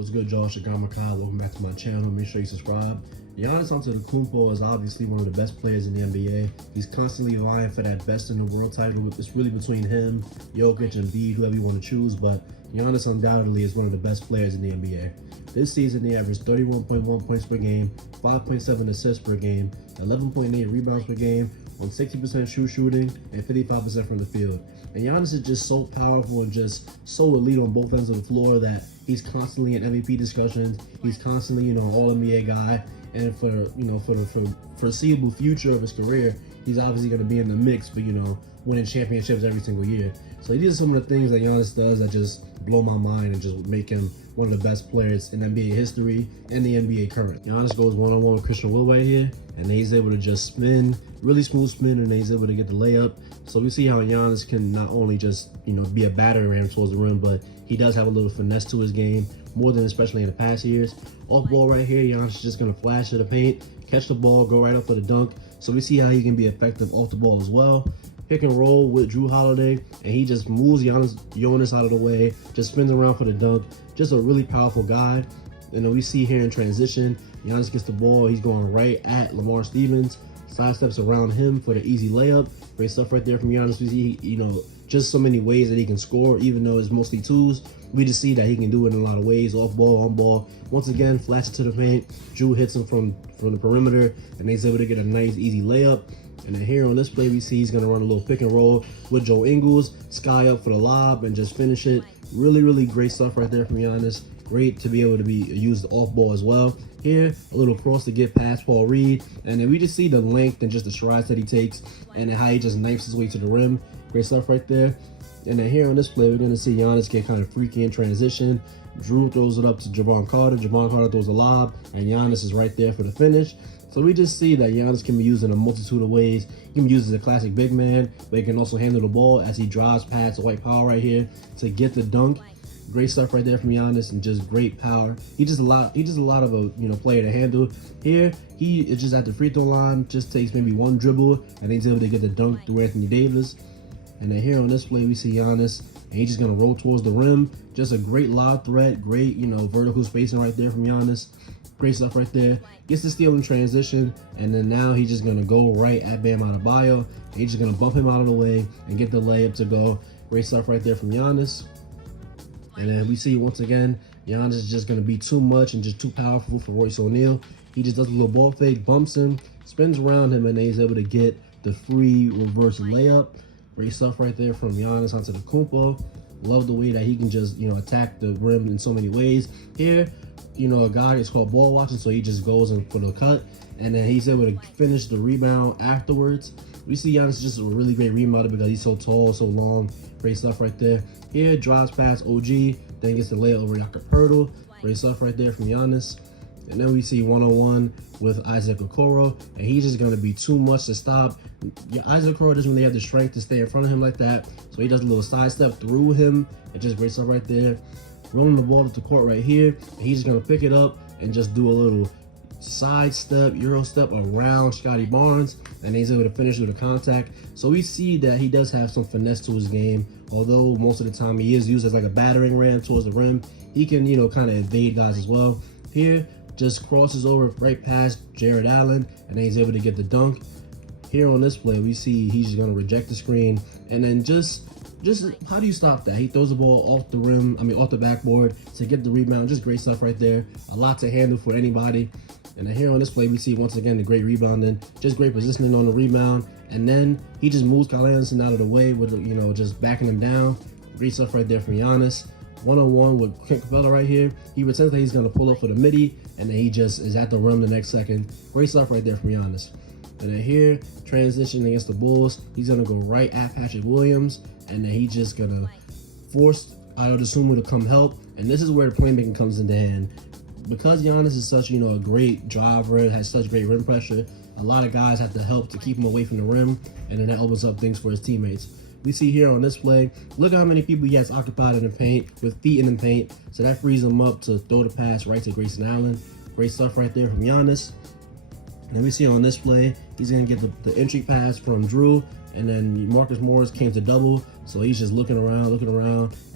What's good, y'all? Shagamakai. Welcome back to my channel. Make sure you subscribe. Giannis Antetokounmpo is obviously one of the best players in the NBA. He's constantly vying for that best in the world title. It's really between him, Jokic, and Embiid, whoever you want to choose, but Giannis undoubtedly is one of the best players in the NBA. This season, he averaged 31.1 points per game, 5.7 assists per game, 11.8 rebounds per game, on 60% shooting, and 55% from the field. And Giannis is just so powerful and just so elite on both ends of the floor that he's constantly in MVP discussions. He's constantly, All-NBA guy. And for the foreseeable future of his career, he's obviously going to be in the mix, but winning championships every single year. So these are some of the things that Giannis does that just blow my mind and just make him one of the best players in NBA history and the NBA current. Giannis goes one-on-one with Christian Wood right here, and he's able to just spin, really smooth spin, and he's able to get the layup. So we see how Giannis can not only just, be a battering ram towards the rim, but he does have a little finesse to his game, more than especially in the past years. Off ball right here, Giannis is just going to flash to the paint, catch the ball, go right up for the dunk. So we see how he can be effective off the ball as well. Pick and roll with Jrue Holiday, and he just moves Giannis out of the way, just spins around for the dunk. Just a really powerful guy. We see here in transition, Giannis gets the ball, he's going right at Lamar Stevens, sidesteps around him for the easy layup. Great stuff right there from Giannis. We see, just so many ways that he can score, even though it's mostly twos. We just see that he can do it in a lot of ways, off ball, on ball. Once again, flash it to the paint. Jrue hits him from the perimeter, and he's able to get a nice, easy layup. And then here on this play, we see he's going to run a little pick and roll with Joe Ingles, sky up for the lob, and just finish it. Really, really great stuff right there from Giannis. Great to be able to be used off ball as well. Here, a little cross to get past Paul Reed. And then we just see the length and just the strides that he takes and how he just knifes his way to the rim. Great stuff right there. And then here on this play, we're going to see Giannis get kind of freaky in transition. Jrue throws it up to Jevon Carter. Jevon Carter throws a lob, and Giannis is right there for the finish. So we just see that Giannis can be used in a multitude of ways. He can be used as a classic big man, but he can also handle the ball as he drives past the white power right here to get the dunk. Great stuff right there from Giannis, and just great power. He's just a lot of a player to handle. Here, he is just at the free throw line, just takes maybe one dribble, and he's able to get the dunk through Anthony Davis. And then here on this play, we see Giannis, and he's just gonna roll towards the rim. Just a great lob threat, great vertical spacing right there from Giannis. Great stuff right there. Gets the steal in transition, and then now he's just gonna go right at Bam Adebayo. And he's just gonna bump him out of the way and get the layup to go. Great stuff right there from Giannis. And then we see once again, Giannis is just gonna be too much and just too powerful for Royce O'Neal. He just does a little ball fake, bumps him, spins around him, and then he's able to get the free reverse layup. Great stuff right there from Giannis Antetokounmpo. Love the way that he can just, attack the rim in so many ways. Here, a guy is called ball watching, so he just goes in for the cut, and then he's able to finish the rebound afterwards. We see Giannis is just a really great rebounder because he's so tall, so long. Great stuff right there. Here, drives past OG, then gets the layup over Jakob Poeltl. Great stuff right there from Giannis. And then we see one-on-one with Isaac Okoro, and he's just going to be too much to stop. Isaac Okoro doesn't really have the strength to stay in front of him like that, so he does a little sidestep through him, and just great stuff right there. Rolling the ball to the court right here, and he's just going to pick it up and just do a little sidestep, Euro step around Scotty Barnes, and he's able to finish with a contact. So we see that he does have some finesse to his game, although most of the time he is used as like a battering ram towards the rim. He can, kind of evade guys as well. Here, just crosses over right past Jared Allen, and then he's able to get the dunk. Here on this play, we see he's just going to reject the screen, and then just how do you stop that? He throws the ball off the rim, off the backboard to get the rebound. Just great stuff right there. A lot to handle for anybody. And then here on this play, we see once again the great rebounding, just great positioning on the rebound, and then he just moves Kyle Anderson out of the way with just backing him down. Great stuff right there from Giannis. One-on-one with Clint Capella right here. He pretends that he's going to pull up for the midi, and then he just is at the rim the next second. Great stuff right there from Giannis. And then here, transition against the Bulls, he's going to go right at Patrick Williams, and then he's just going to force Ayo Dosunmu to come help. And this is where the playmaking comes into hand. Because Giannis is such, a great driver and has such great rim pressure, a lot of guys have to help to keep him away from the rim, and then that opens up things for his teammates. We see here on this play, look how many people he has occupied in the paint, with feet in the paint, so that frees him up to throw the pass right to Grayson Allen. Great stuff right there from Giannis. And we see on this play, he's gonna get the entry pass from Drew, and then Marcus Morris came to double, so he's just looking around,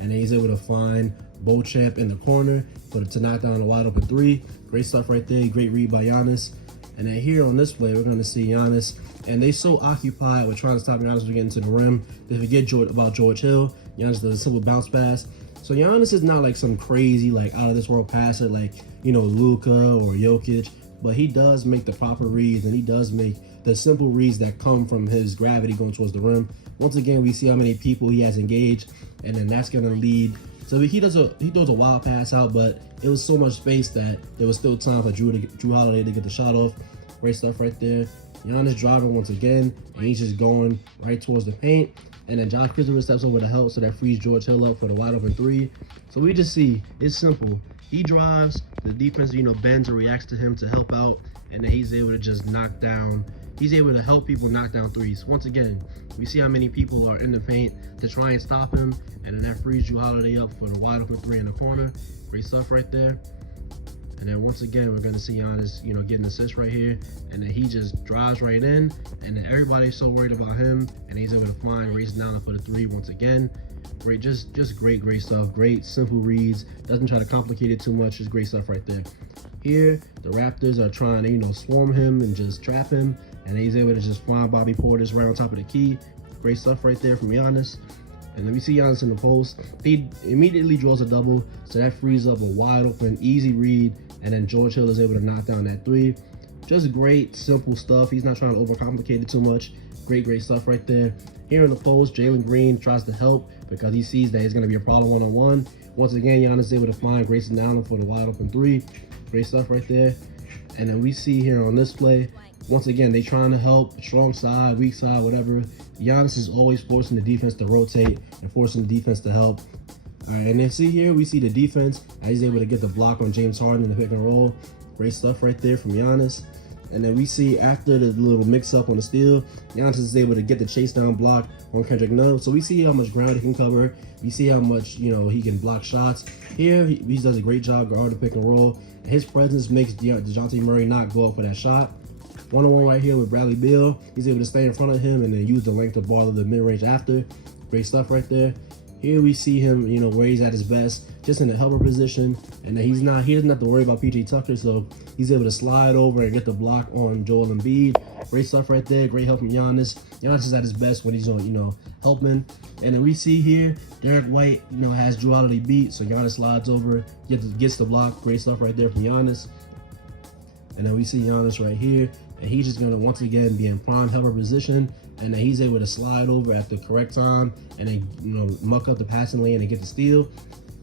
and then he's able to find Beauchamp in the corner to knock down a wide open three. Great stuff right there, great read by Giannis. And then here on this play, we're gonna see Giannis, and they so occupied with trying to stop Giannis from getting to the rim, they forget about George Hill. Giannis does a simple bounce pass. So Giannis is not like some crazy, like out of this world passer like, Luka or Jokic, but he does make the proper reads, and he does make the simple reads that come from his gravity going towards the rim. Once again, we see how many people he has engaged, and then that's gonna lead. So he throws a wild pass out, but it was so much space that there was still time for Drew Holiday to get the shot off. Great stuff right there. Giannis driving once again, and he's just going right towards the paint. And then Josh Christopher steps over to help, so that frees George Hill up for the wide open three. So we just see, it's simple. He drives, the defense, bends or reacts to him to help out, and then he's able to just knock down. He's able to help people knock down threes. Once again, we see how many people are in the paint to try and stop him, and then that frees Drew Holiday up for the wide open three in the corner. Great stuff right there. And then once again, we're going to see Giannis, getting assist right here. And then he just drives right in. And then everybody's so worried about him. And he's able to find, race down for the three once again. Great, just great stuff. Great, simple reads. Doesn't try to complicate it too much. Just great stuff right there. Here, the Raptors are trying to, swarm him and just trap him. And he's able to just find Bobby Portis right on top of the key. Great stuff right there from Giannis. And then we see Giannis in the post. He immediately draws a double, so that frees up a wide open, easy read, and then George Hill is able to knock down that three. Just great, simple stuff. He's not trying to overcomplicate it too much. Great stuff right there. Here in the post, Jalen Green tries to help because he sees that it's going to be a problem one-on-one. Once again, Giannis is able to find Grayson Allen for the wide open three. Great stuff right there. And then we see here on this play, once again, they trying to help, strong side, weak side, whatever. Giannis is always forcing the defense to rotate and forcing the defense to help. All right, and then see here, we see the defense. He's able to get the block on James Harden in the pick and roll. Great stuff right there from Giannis. And then we see after the little mix-up on the steal, Giannis is able to get the chase down block on Kendrick Nunn. So we see how much ground he can cover. We see how much, he can block shots. Here, he does a great job guarding the pick and roll. And his presence makes DeJounte Murray not go up for that shot. One-on-one right here with Bradley Beal. He's able to stay in front of him and then use the length of ball of the mid-range after. Great stuff right there. Here we see him, where he's at his best, just in the helper position, and then he doesn't have to worry about PJ Tucker, so he's able to slide over and get the block on Joel Embiid. Great stuff right there. Great help from Giannis. Giannis is at his best when he's on, helping. And then we see here, Derek White, has Drew Holiday beat, so Giannis slides over, gets the block. Great stuff right there from Giannis. And then we see Giannis right here, and he's just gonna once again be in prime helper position, and then he's able to slide over at the correct time and then muck up the passing lane and get the steal.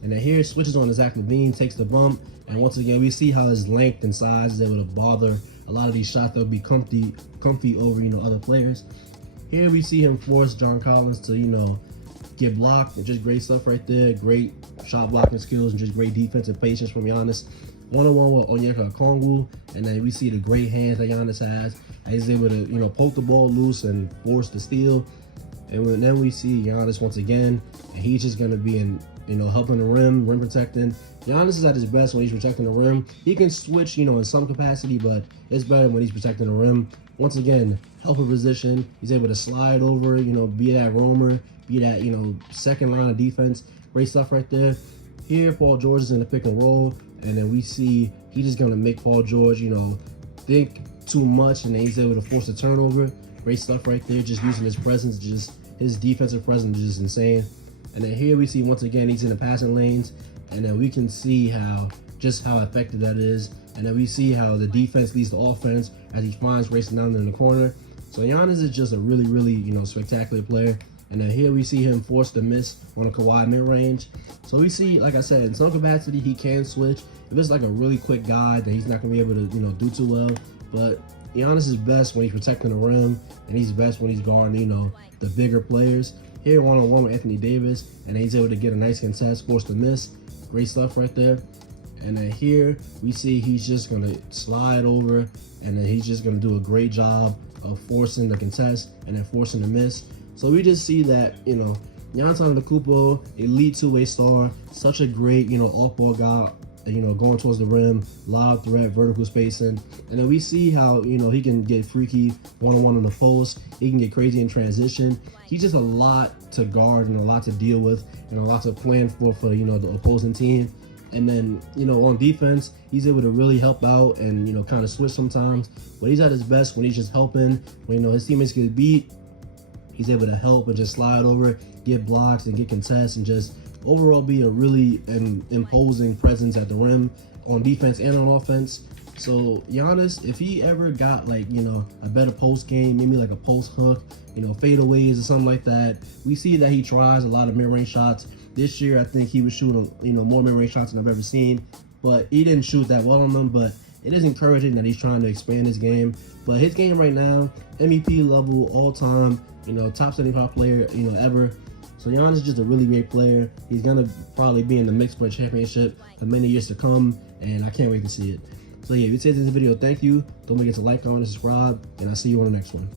And then here switches on to Zach LaVine, takes the bump, and once again we see how his length and size is able to bother a lot of these shots that would be comfy over other players. Here we see him force John Collins to get blocked, and just great stuff right there. Great shot blocking skills and just great defensive patience from Giannis. One-on-one with Onyeka Okongwu, and then we see the great hands that Giannis has. And he's able to, poke the ball loose and force the steal. And then we see Giannis once again, and he's just gonna be in, helping the rim protecting. Giannis is at his best when he's protecting the rim. He can switch, in some capacity, but it's better when he's protecting the rim. Once again, helper position. He's able to slide over, be that roamer, be that, second line of defense. Great stuff right there. Here, Paul George is in the pick and roll. And then we see he's just going to make Paul George, think too much, and then he's able to force a turnover. Great stuff right there, just using his presence, just his defensive presence is just insane. And then here we see, once again, he's in the passing lanes, and then we can see how effective that is. And then we see how the defense leads the offense as he finds Grayson down in the corner. So Giannis is just a really, really, spectacular player. And then here we see him force the miss on a Kawhi mid-range. So we see, like I said, in some capacity, he can switch. If it's like a really quick guy, then he's not going to be able to, do too well. But Giannis is best when he's protecting the rim, and he's best when he's guarding, the bigger players. Here, one-on-one with Anthony Davis, and he's able to get a nice contest, force the miss. Great stuff right there. And then here, we see he's just going to slide over, and then he's just going to do a great job of forcing the contest and then forcing the miss. So we just see that, Giannis Antetokounmpo, elite two-way star, such a great, off-ball guy going towards the rim, lob threat, vertical spacing. And then we see how, he can get freaky one-on-one on the post. He can get crazy in transition. He's just a lot to guard and a lot to deal with and a lot to plan for the opposing team. And then, on defense, he's able to really help out and, kind of switch sometimes. But he's at his best when he's just helping. When, his teammates get beat, he's able to help and just slide over, get blocks and get contests and just overall be a really imposing presence at the rim on defense and on offense. So Giannis, if he ever got a better post game, maybe like a post hook, fadeaways or something like that, we see that he tries a lot of mid-range shots. This year, I think he was shooting, more mid-range shots than I've ever seen, but he didn't shoot that well on them. But it is encouraging that he's trying to expand his game. But his game right now, MVP level, all time, top 75 player, ever. So Giannis is just a really great player. He's gonna probably be in the mix for a championship for many years to come, and I can't wait to see it. So yeah, if you take this video, thank you. Don't forget to like, comment, and subscribe, and I'll see you on the next one.